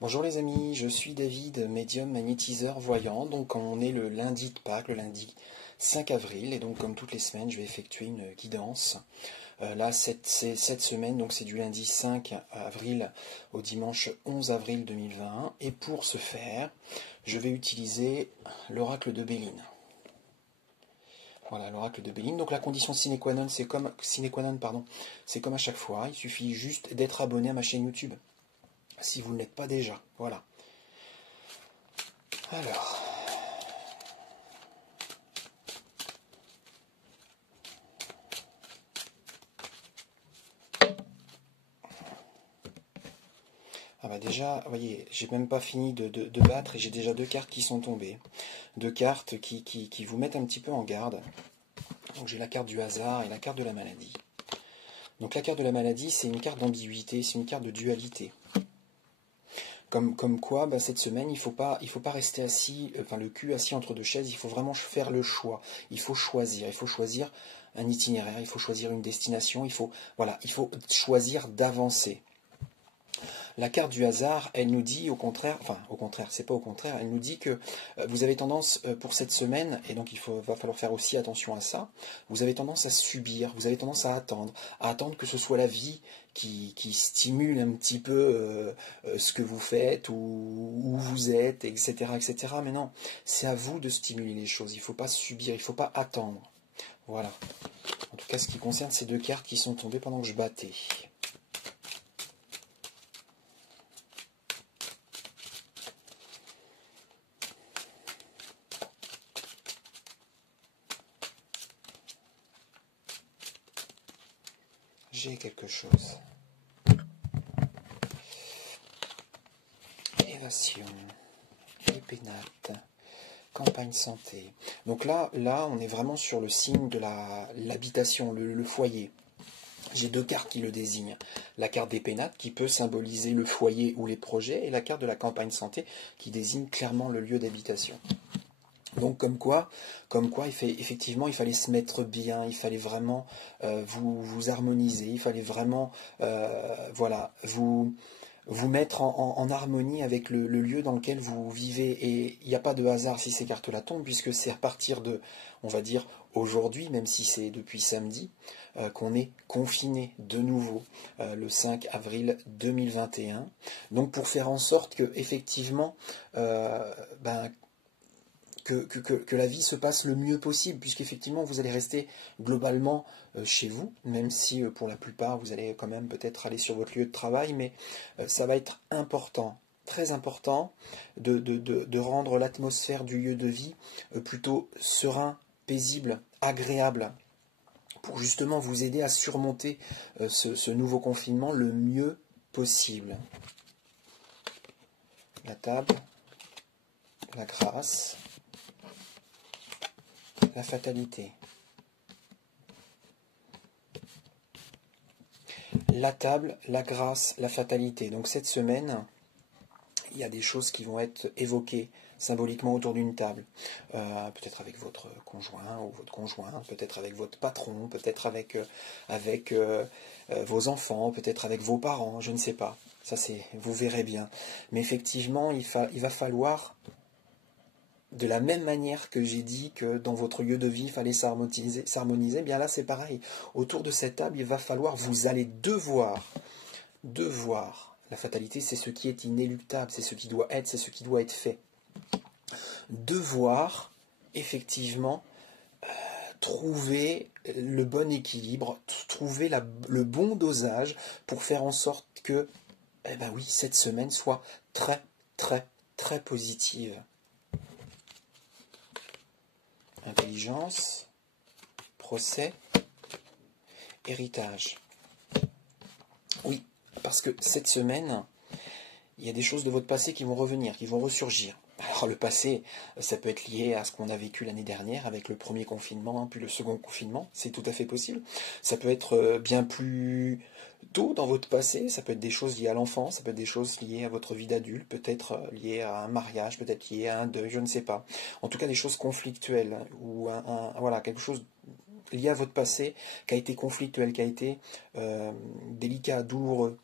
Bonjour les amis, je suis David, médium magnétiseur voyant. Donc on est le lundi de Pâques, le lundi 5 avril, et donc comme toutes les semaines, je vais effectuer une guidance. Là, cette semaine, donc c'est du lundi 5 avril au dimanche 11 avril 2021. Et pour ce faire, je vais utiliser l'oracle de Béline. Voilà, l'oracle de Béline. Donc la condition sine qua non, c'est comme à chaque fois. Il suffit juste d'être abonné à ma chaîne YouTube, si vous ne l'êtes pas déjà. Voilà. Alors, ah bah déjà, vous voyez, j'ai même pas fini de battre et j'ai déjà deux cartes qui sont tombées. Deux cartes qui vous mettent un petit peu en garde. Donc j'ai la carte du hasard et la carte de la maladie. Donc la carte de la maladie, c'est une carte d'ambiguïté, c'est une carte de dualité. Comme quoi, bah, cette semaine, il faut pas rester assis, enfin le cul assis entre deux chaises, il faut vraiment faire le choix. Il faut choisir un itinéraire, il faut choisir une destination, voilà, il faut choisir d'avancer. La carte du hasard, elle nous dit c'est pas au contraire, elle nous dit que vous avez tendance pour cette semaine, et donc va falloir faire aussi attention à ça, vous avez tendance à subir, vous avez tendance à attendre que ce soit la vie qui stimule un petit peu ce que vous faites, ou où vous êtes, etc., etc. Mais non, c'est à vous de stimuler les choses, il ne faut pas subir, il ne faut pas attendre. Voilà. En tout cas, ce qui concerne ces deux cartes qui sont tombées pendant que je battais. J'ai quelque chose. Évasion, les pénates, campagne santé. Donc là, on est vraiment sur le signe de l'habitation, le foyer. J'ai deux cartes qui le désignent. La carte des pénates qui peut symboliser le foyer ou les projets, et la carte de la campagne santé qui désigne clairement le lieu d'habitation. Donc comme quoi effectivement il fallait se mettre bien, il fallait vraiment vous harmoniser, il fallait vraiment voilà, vous mettre en harmonie avec le lieu dans lequel vous vivez. Et il n'y a pas de hasard si ces cartes-là tombent, puisque c'est à partir de, on va dire, aujourd'hui, même si c'est depuis samedi, qu'on est confiné de nouveau, le 5 avril 2021. Donc pour faire en sorte que, effectivement, que la vie se passe le mieux possible, puisqu'effectivement vous allez rester globalement chez vous, même si pour la plupart vous allez quand même peut-être aller sur votre lieu de travail, mais ça va être important, très important, de rendre l'atmosphère du lieu de vie plutôt serein, paisible, agréable, pour justement vous aider à surmonter ce nouveau confinement le mieux possible. La table, la grâce, la fatalité. La table, la grâce, la fatalité. Donc cette semaine, il y a des choses qui vont être évoquées symboliquement autour d'une table. Peut-être avec votre conjoint ou votre conjointe, peut-être avec votre patron, peut-être avec vos enfants, peut-être avec vos parents, je ne sais pas. Ça, vous verrez bien. Mais effectivement, il va falloir, de la même manière que j'ai dit que dans votre lieu de vie, il fallait s'harmoniser, bien là c'est pareil. Autour de cette table, il va falloir, vous allez devoir, la fatalité c'est ce qui est inéluctable, c'est ce qui doit être, c'est ce qui doit être fait. Devoir, effectivement, trouver le bon équilibre, trouver le bon dosage pour faire en sorte que, eh ben oui, cette semaine soit très, très, très positive. Intelligence, procès, héritage. Oui, parce que cette semaine, il y a des choses de votre passé qui vont revenir, qui vont ressurgir. Alors le passé, ça peut être lié à ce qu'on a vécu l'année dernière avec le premier confinement, puis le second confinement, c'est tout à fait possible. Ça peut être bien plus tôt dans votre passé, ça peut être des choses liées à l'enfance, ça peut être des choses liées à votre vie d'adulte, peut-être liées à un mariage, peut-être liées à un deuil, je ne sais pas. En tout cas des choses conflictuelles, ou voilà, quelque chose lié à votre passé qui a été conflictuel, qui a été délicat, douloureux.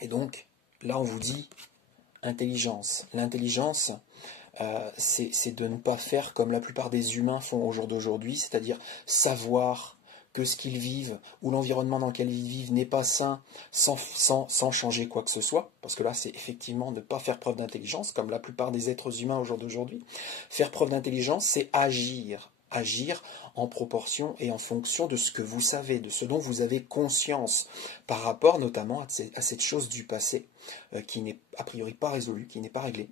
Et donc, là on vous dit, intelligence. L'intelligence, c'est de ne pas faire comme la plupart des humains font au jour d'aujourd'hui, c'est-à-dire savoir que ce qu'ils vivent ou l'environnement dans lequel ils vivent n'est pas sain sans changer quoi que ce soit, parce que là c'est effectivement ne pas faire preuve d'intelligence, comme la plupart des êtres humains au jour d'aujourd'hui. Faire preuve d'intelligence, c'est agir. Agir en proportion et en fonction de ce que vous savez, de ce dont vous avez conscience, par rapport notamment à cette chose du passé, qui n'est a priori pas résolue, qui n'est pas réglée,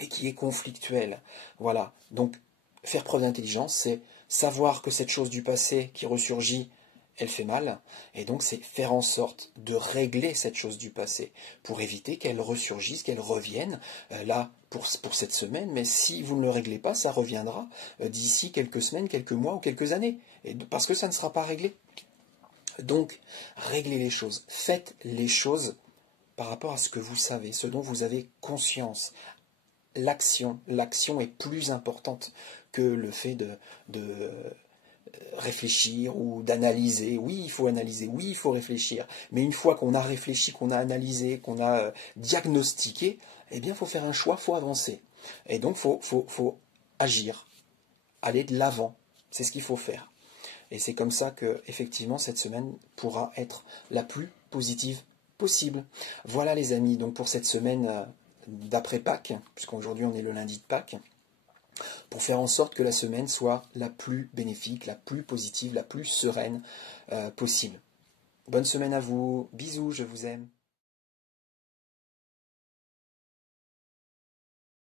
et qui est conflictuelle. Voilà, donc faire preuve d'intelligence, c'est savoir que cette chose du passé qui ressurgit, elle fait mal, et donc c'est faire en sorte de régler cette chose du passé pour éviter qu'elle ressurgisse, qu'elle revienne, là, pour cette semaine, mais si vous ne le réglez pas, ça reviendra d'ici quelques semaines, quelques mois ou quelques années, parce que ça ne sera pas réglé. Donc, réglez les choses, faites les choses par rapport à ce que vous savez, ce dont vous avez conscience. L'action est plus importante que le fait de réfléchir ou d'analyser. Oui, il faut analyser, oui, il faut réfléchir. Mais une fois qu'on a réfléchi, qu'on a analysé, qu'on a diagnostiqué, eh bien, il faut faire un choix, il faut avancer. Et donc, faut agir, aller de l'avant. C'est ce qu'il faut faire. Et c'est comme ça que, effectivement, cette semaine pourra être la plus positive possible. Voilà, les amis, donc pour cette semaine d'après Pâques, puisqu'aujourd'hui on est le lundi de Pâques, pour faire en sorte que la semaine soit la plus bénéfique, la plus positive, la plus sereine possible. Bonne semaine à vous, bisous, je vous aime.